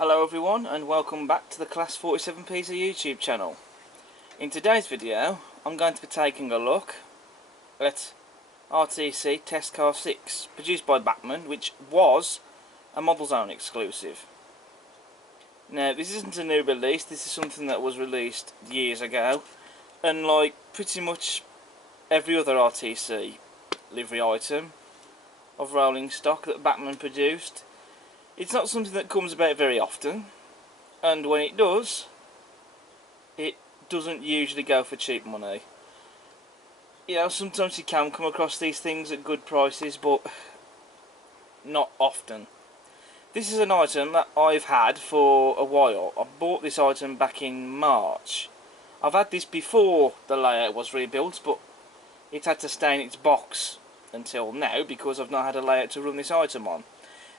Hello everyone and welcome back to the Class 47PC YouTube channel. In today's video I'm going to be taking a look at RTC Test Car 6 produced by Bachmann, which was a Modelzone exclusive. Now this isn't a new release, this is something that was released years ago, and like pretty much every other RTC livery item of rolling stock that Bachmann produced, it's not something that comes about very often, and when it does, it doesn't usually go for cheap money. You know, sometimes you can come across these things at good prices, but not often. This is an item that I've had for a while. I bought this item back in March. I've had this before the layout was rebuilt, but it had to stay in its box until now because I've not had a layout to run this item on.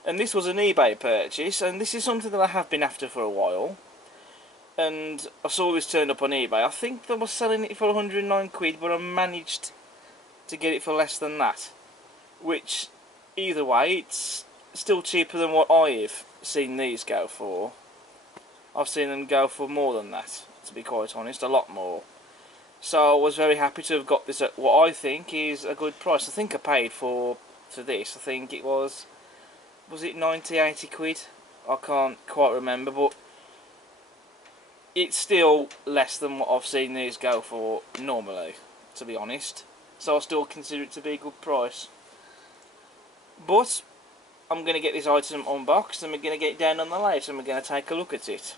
And this was an eBay purchase, and this is something that I have been after for a while. And I saw this turned up on eBay. I think they were selling it for 109 quid, but I managed to get it for less than that. Which, either way, it's still cheaper than what I've seen these go for. I've seen them go for more than that, to be quite honest, a lot more. So I was very happy to have got this at what I think is a good price. I think I paid for this, I think it was it 90, 80 quid? I can't quite remember, but it's still less than what I've seen these go for normally, to be honest. So I still consider it to be a good price. But I'm going to get this item unboxed and we're going to get it down on the layout and we're going to take a look at it.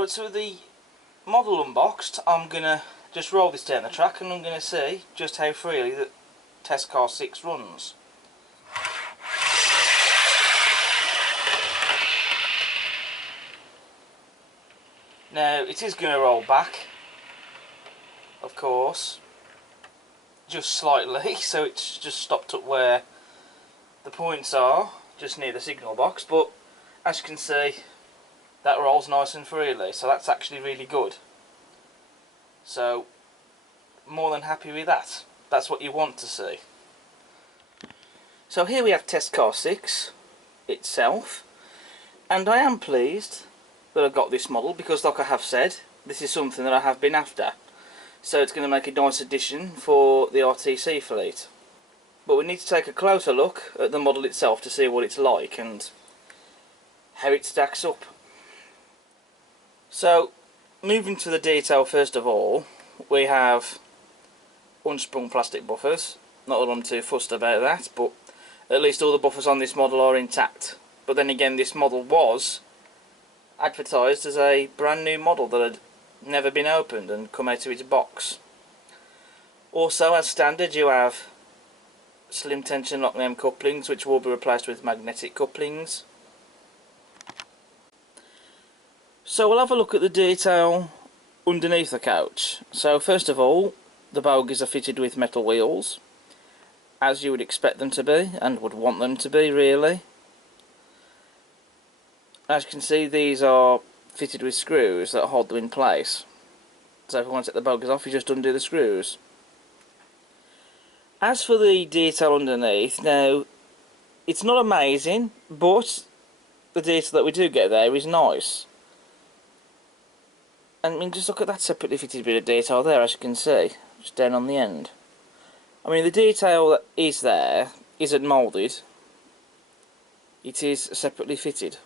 Right, so with the model unboxed, I'm going to just roll this down the track and I'm going to see just how freely the Test Car 6 runs. Now, it is going to roll back, of course, just slightly, so it's just stopped up where the points are, just near the signal box, but as you can see, that rolls nice and freely, so that's actually really good. So, more than happy with that. That's what you want to see. So here we have Test Car 6 itself, and I am pleased that I got this model because, like I have said, this is something that I have been after. So it's going to make a nice addition for the RTC fleet. But we need to take a closer look at the model itself to see what it's like and how it stacks up. So, moving to the detail first of all, we have unsprung plastic buffers. Not that I'm too fussed about that, but at least all the buffers on this model are intact. But then again, this model was advertised as a brand new model that had never been opened and come out of its box. Also, as standard, you have slim tension lock name couplings, which will be replaced with magnetic couplings. So we'll have a look at the detail underneath the couch. So first of all, the bogies are fitted with metal wheels, as you would expect them to be, and would want them to be, really. As you can see, these are fitted with screws that hold them in place. So if you want to take the bogies off, you just undo the screws. As for the detail underneath, now, it's not amazing, but the detail that we do get there is nice. And I mean, just look at that separately fitted bit of detail there, as you can see, just down on the end. I mean, the detail that is there isn't moulded, it is separately fitted.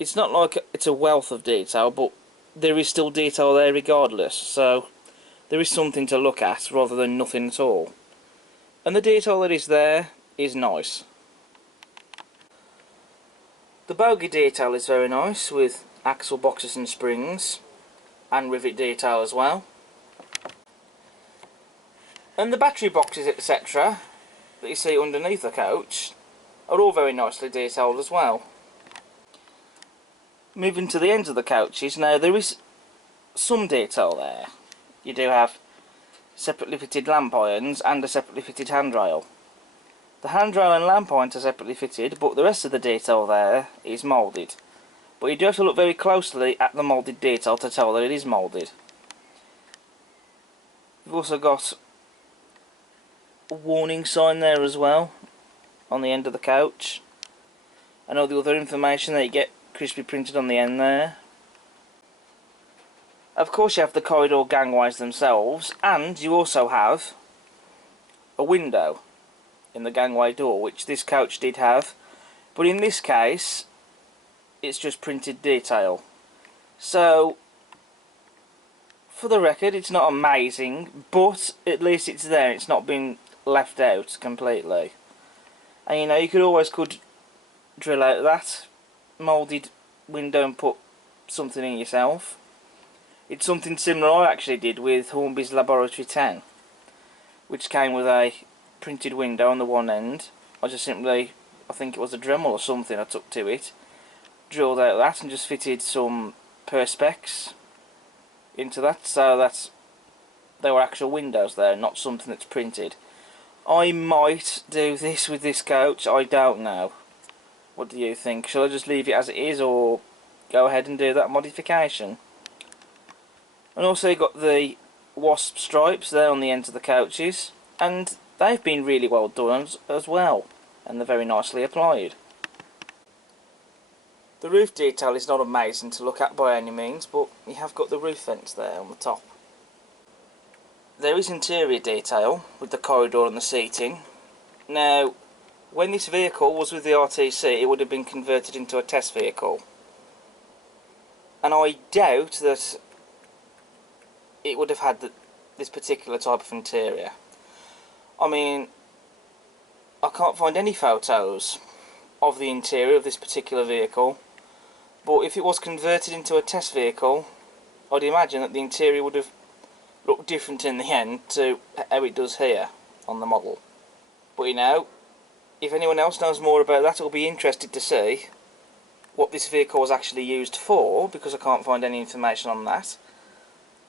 It's not like it's a wealth of detail, but there is still detail there regardless, so there is something to look at rather than nothing at all. And the detail that is there is nice. The bogie detail is very nice, with axle boxes and springs, and rivet detail as well. And the battery boxes, etc., that you see underneath the couch are all very nicely detailed as well. Moving to the ends of the couches, now there is some detail there. You do have separately fitted lamp irons and a separately fitted handrail. The handrail and lamp irons are separately fitted, but the rest of the detail there is moulded. But you do have to look very closely at the moulded detail to tell that it is moulded. You've also got a warning sign there as well on the end of the couch, and all the other information that you get crisply printed on the end there. Of course you have the corridor gangways themselves, and you also have a window in the gangway door, which this coach did have, but in this case it's just printed detail. So for the record, it's not amazing, but at least it's there, it's not been left out completely. And you know, you could drill out that moulded window and put something in yourself. It's something similar I actually did with Hornby's Laboratory 10, which came with a printed window on the one end. I just simply, I think it was a Dremel or something I took to it, drilled out that and just fitted some Perspex into that, so that there were actual windows there, not something that's printed. I might do this with this coach, I don't know. What do you think? Shall I just leave it as it is, or go ahead and do that modification? And also you got the wasp stripes there on the ends of the couches, and they've been really well done as well, and they're very nicely applied. The roof detail is not amazing to look at by any means, but you have got the roof vents there on the top. There is interior detail with the corridor and the seating. Now, when this vehicle was with the RTC, it would have been converted into a test vehicle, and I doubt that it would have had this particular type of interior. I mean, I can't find any photos of the interior of this particular vehicle, but if it was converted into a test vehicle, I'd imagine that the interior would have looked different in the end to how it does here on the model. But you know, if anyone else knows more about that, I'll be interested to see what this vehicle was actually used for, because I can't find any information on that,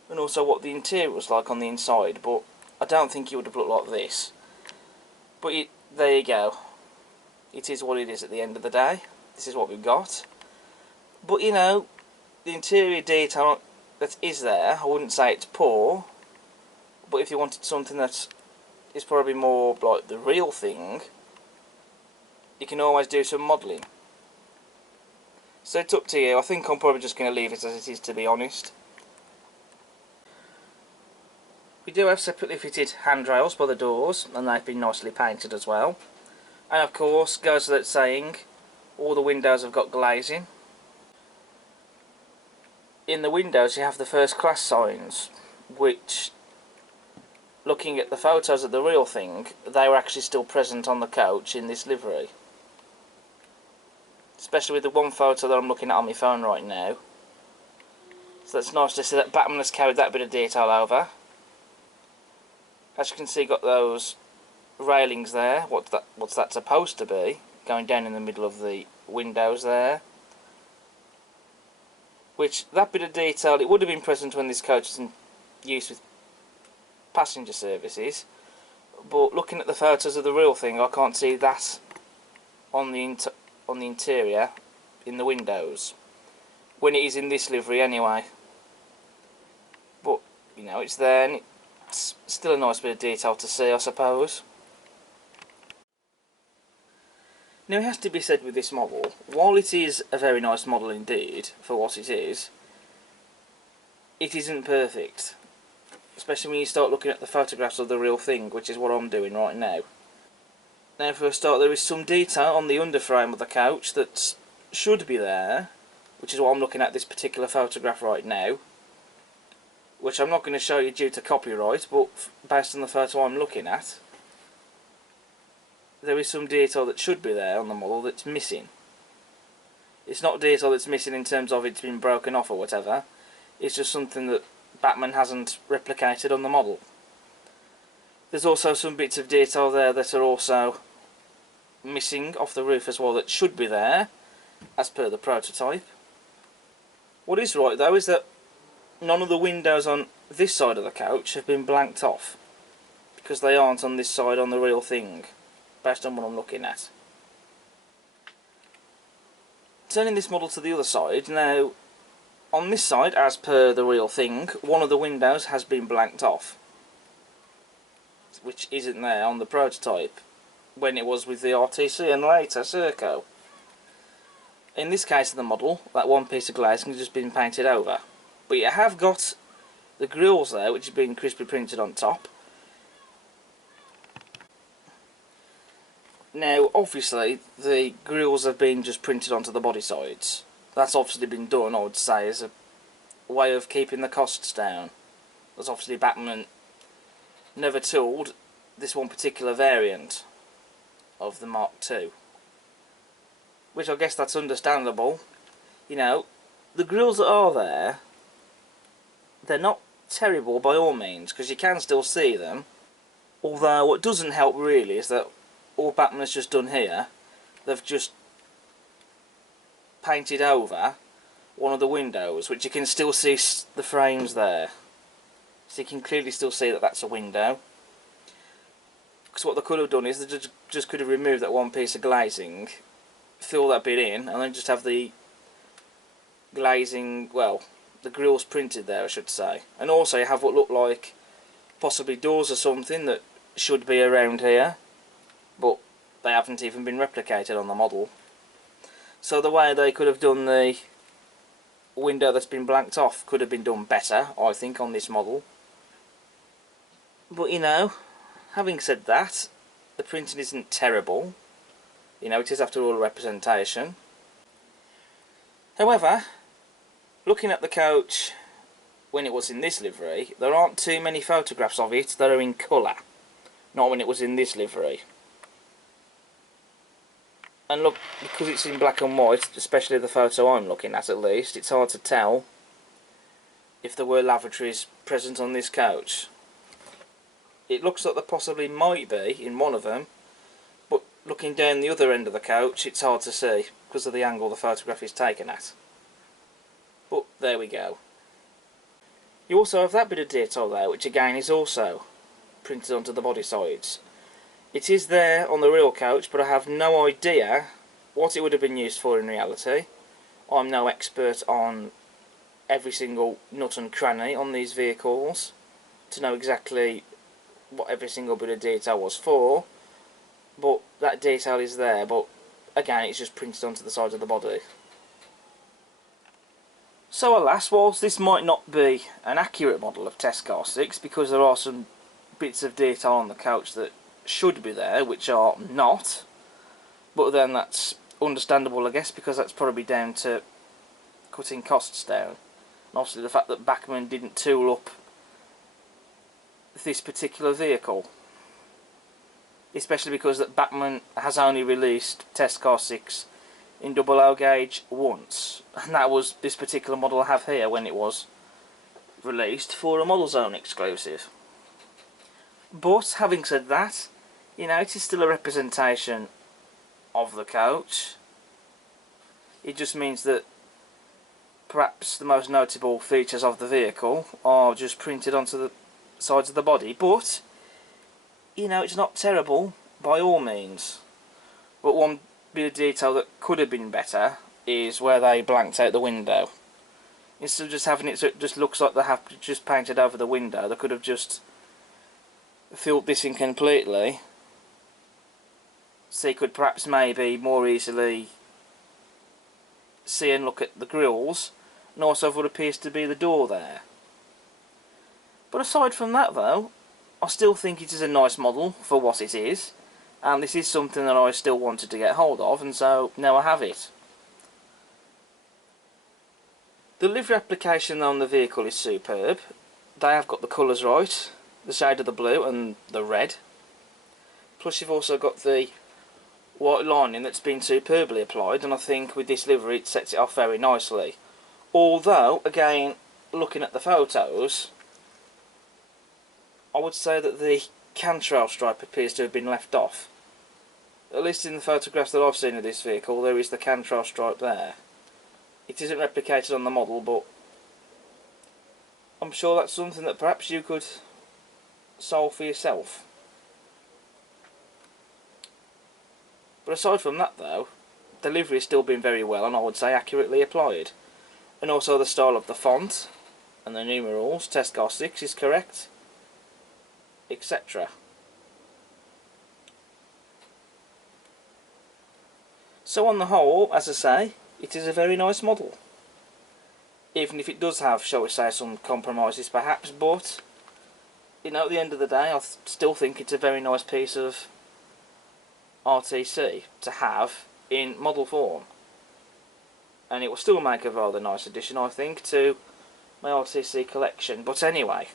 and also what the interior was like on the inside. But I don't think it would have looked like this. But there you go. It is what it is at the end of the day. This is what we've got. But you know, the interior detail that is there, I wouldn't say it's poor, but if you wanted something that is probably more like the real thing, you can always do some modelling. So it's up to you. I think I'm probably just going to leave it as it is, to be honest. We do have separately fitted handrails by the doors, and they've been nicely painted as well. And of course, goes without saying, all the windows have got glazing. In the windows you have the first class signs, which, looking at the photos of the real thing, they were actually still present on the coach in this livery. Especially with the one photo that I'm looking at on my phone right now. So that's nice to see that Bachmann has carried that bit of detail over. As you can see, got those railings there. What's that supposed to be? Going down in the middle of the windows there. Which, that bit of detail, it would have been present when this coach was in use with passenger services, but looking at the photos of the real thing, I can't see that on the interior in the windows, when it is in this livery anyway. But you know, it's there, and it's still a nice bit of detail to see, I suppose. Now, it has to be said with this model, while it is a very nice model indeed for what it is, it isn't perfect. Especially when you start looking at the photographs of the real thing, which is what I'm doing right now. Now, for a start, there is some detail on the underframe of the couch that should be there, which is what I'm looking at this particular photograph right now, which I'm not going to show you due to copyright, but based on the photo I'm looking at, there is some detail that should be there on the model that's missing. It's not detail that's missing in terms of it's been broken off or whatever, it's just something that Bachmann hasn't replicated on the model. There's also some bits of detail there that are also missing off the roof as well that should be there, as per the prototype. What is right though is that none of the windows on this side of the coach have been blanked off, because they aren't on this side on the real thing, based on what I'm looking at. Turning this model to the other side, now on this side, as per the real thing, one of the windows has been blanked off, which isn't there on the prototype when it was with the RTC and later Serco. In this case of the model, that one piece of glazing has just been painted over, but you have got the grills there which have been crisply printed on top. Now obviously the grills have been just printed onto the body sides. That's obviously been done, I would say, as a way of keeping the costs down. As obviously Bachmann never tooled this one particular variant of the Mark II, which I guess that's understandable. You know, the grills that are there, they're not terrible by all means, because you can still see them. Although what doesn't help really is that all Bachmann has just done here, they've just painted over one of the windows, which you can still see the frames there. So you can clearly still see that that's a window. Because what they could have done is they just could have removed that one piece of glazing, fill that bit in, and then just have the glazing, well, the grills printed there, I should say. And also you have what look like possibly doors or something that should be around here, but they haven't even been replicated on the model. So the way they could have done the window that's been blanked off could have been done better, I think, on this model. But you know, having said that, the printing isn't terrible. You know, it is after all a representation. However, looking at the coach when it was in this livery, there aren't too many photographs of it that are in colour. Not when it was in this livery. And look, because it's in black and white, especially the photo I'm looking at least, it's hard to tell if there were lavatories present on this coach. It looks like there possibly might be in one of them, but looking down the other end of the coach it's hard to see because of the angle the photograph is taken at. But there we go. You also have that bit of detail there, which again is also printed onto the body sides. It is there on the real coach, but I have no idea what it would have been used for in reality. I'm no expert on every single nut and cranny on these vehicles to know exactly what every single bit of detail was for, but that detail is there, but again it's just printed onto the side of the body. So alas, whilst this might not be an accurate model of Test Car 6, because there are some bits of detail on the coach that should be there, which are not, but then that's understandable I guess, because that's probably down to cutting costs down. And obviously the fact that Bachmann didn't tool up this particular vehicle, especially because that Bachmann has only released Test Car 6 in 00 gauge once, and that was this particular model I have here when it was released for a Modelzone exclusive. But having said that, you know, it is still a representation of the coach. It just means that perhaps the most notable features of the vehicle are just printed onto the sides of the body, but you know, it's not terrible by all means. But one bit of detail that could have been better is where they blanked out the window. Instead of just having it so it just looks like they have just painted over the window, they could have just filled this in completely, so you could perhaps maybe more easily see and look at the grills, and also what appears to be the door there. But aside from that though, I still think it is a nice model for what it is, and this is something that I still wanted to get hold of, and so now I have it. The livery application on the vehicle is superb. They have got the colours right, the shade of the blue and the red. Plus you've also got the white lining that's been superbly applied, and I think with this livery it sets it off very nicely. Although, again, looking at the photos, I would say that the cantrail stripe appears to have been left off. At least in the photographs that I've seen of this vehicle, there is the cantrail stripe there. It isn't replicated on the model, but I'm sure that's something that perhaps you could solve for yourself. But aside from that though, delivery has still been very well, and I would say accurately applied. And also the style of the font and the numerals, Test Car 6 is correct, etc. So on the whole, as I say, it is a very nice model. Even if it does have, shall we say, some compromises perhaps, but you know, at the end of the day, I still think it's a very nice piece of RTC to have in model form. And it will still make a rather nice addition, I think, to my RTC collection. But anyway,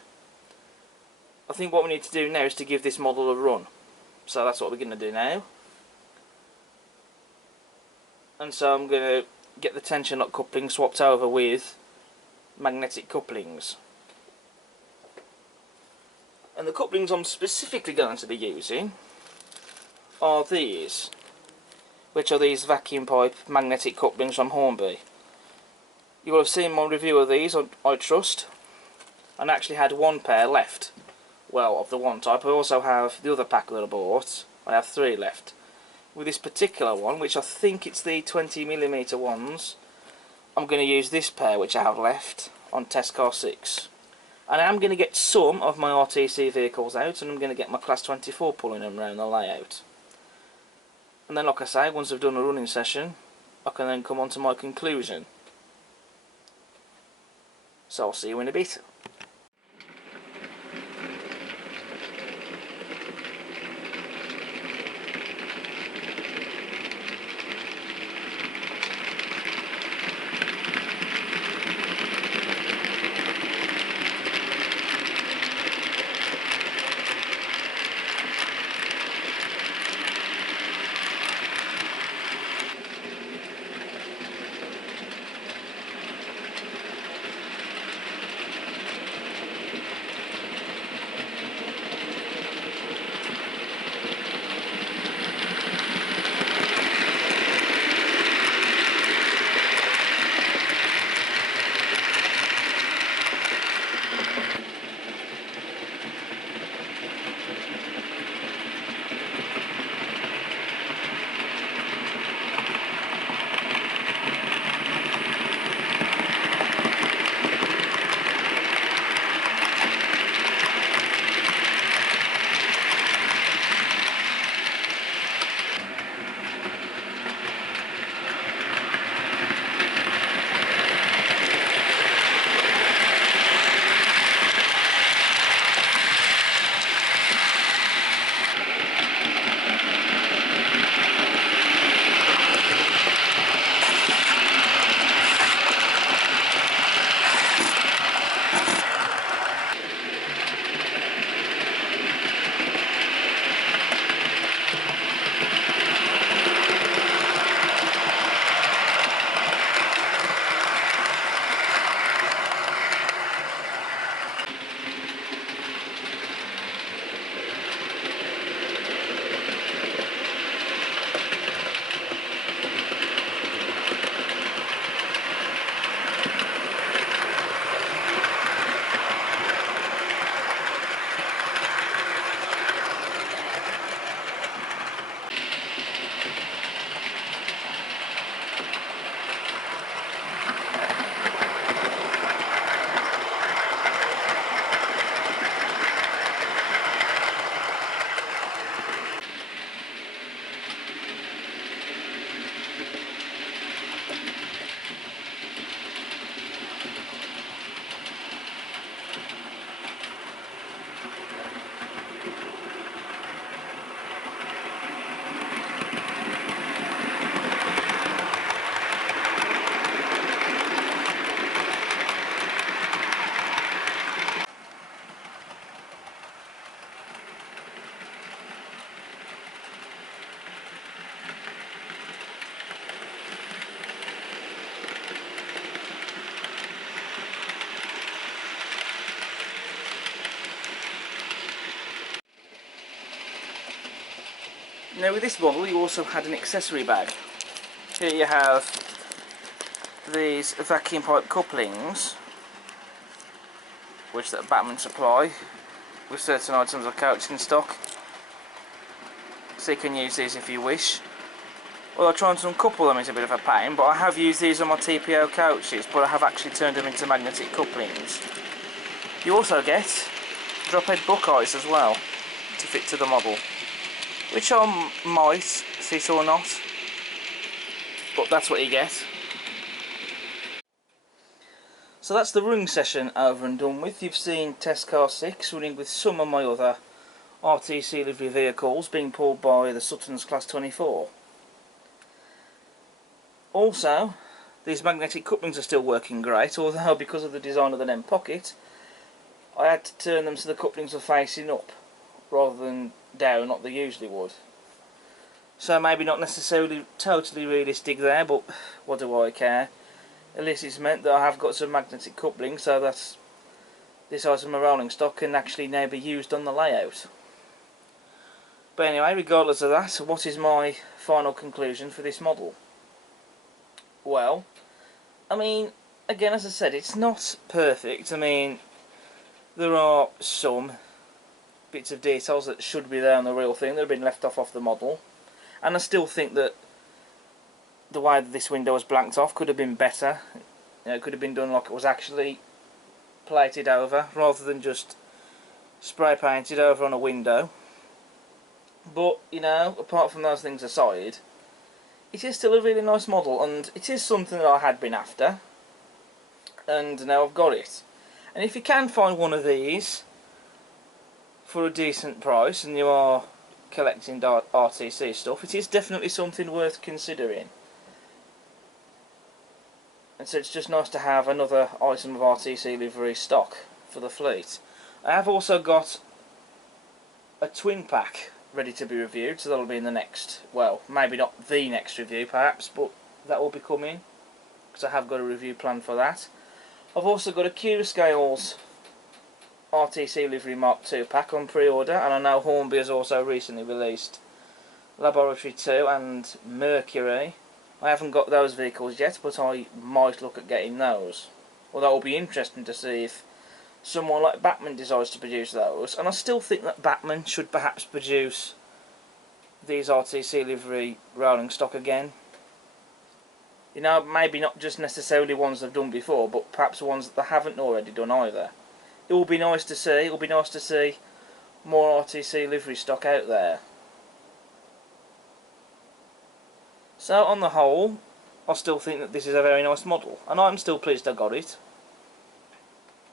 I think what we need to do now is to give this model a run. So that's what we're going to do now. And so I'm going to get the tension lock coupling swapped over with magnetic couplings. And the couplings I'm specifically going to be using are these, which are these vacuum pipe magnetic couplings from Hornby. You will have seen my review of these, I trust, and actually had one pair left. Well, of the one type. I also have the other pack that I bought. I have 3 left. With this particular one, which I think it's the 20mm ones, I'm going to use this pair which I have left on Test Car 6. And I am going to get some of my RTC vehicles out, and I'm going to get my Class 24 pulling them around the layout. And then, like I say, once I've done a running session, I can then come on to my conclusion. So I'll see you in a bit. Now with this model you also had an accessory bag. Here you have these vacuum pipe couplings which that Bachmann supply with certain items of coach in stock, so you can use these if you wish. Although trying to uncouple them is a bit of a pain, but I have used these on my TPO coaches, but I have actually turned them into magnetic couplings. You also get drop head buckeyes as well to fit to the model, which I might fit or not, but that's what you get. So that's the running session over and done with. You've seen Test Car 6 running with some of my other RTC livery vehicles being pulled by the Sutton's Class 24. Also, these magnetic couplings are still working great, although because of the design of the NEM pocket, I had to turn them so the couplings are facing up rather than down like they usually would. So maybe not necessarily totally realistic there, but what do I care? At least it's meant that I have got some magnetic coupling, so that this item of rolling stock can actually now be used on the layout. But anyway, regardless of that, what is my final conclusion for this model? Well, I mean, again, as I said, it's not perfect. I mean, there are some bits of details that should be there on the real thing that have been left off the model, and I still think that the way that this window was blanked off could have been better. You know, it could have been done like it was actually plated over rather than just spray painted over on a window. But you know, apart from those things aside, it is still a really nice model, and it is something that I had been after, and now I've got it. And if you can find one of these for a decent price and you are collecting RTC stuff, it is definitely something worth considering. And so it's just nice to have another item of RTC livery stock for the fleet. I have also got a twin pack ready to be reviewed, so that'll be in the next, well, maybe not the next review perhaps, but that will be coming, because I have got a review planned for that. I've also got a Curascales RTC livery Mark II pack on pre-order, and I know Hornby has also recently released Laboratory 2 and Mercury. I haven't got those vehicles yet, but I might look at getting those. Well, that will be interesting to see if someone like Bachmann decides to produce those, and I still think that Bachmann should perhaps produce these RTC livery rolling stock again. You know, maybe not just necessarily ones they've done before, but perhaps ones that they haven't already done either. It will be nice to see. It will be nice to see more RTC livery stock out there. So on the whole, I still think that this is a very nice model, and I'm still pleased I got it.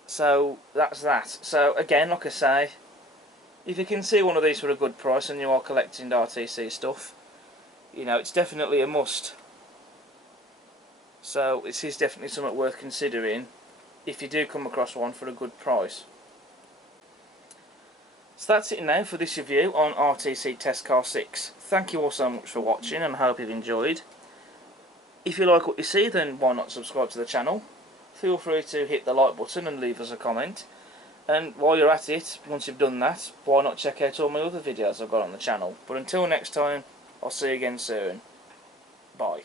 So that's that. So again, like I say, if you can see one of these for a good price and you are collecting RTC stuff, you know, it's definitely a must. So this is definitely something worth considering if you do come across one for a good price. So that's it now for this review on RTC Test Car 6. Thank you all so much for watching, and I hope you've enjoyed. If you like what you see, then why not subscribe to the channel? Feel free to hit the like button and leave us a comment. And while you're at it, once you've done that, why not check out all my other videos I've got on the channel. But until next time, I'll see you again soon. Bye.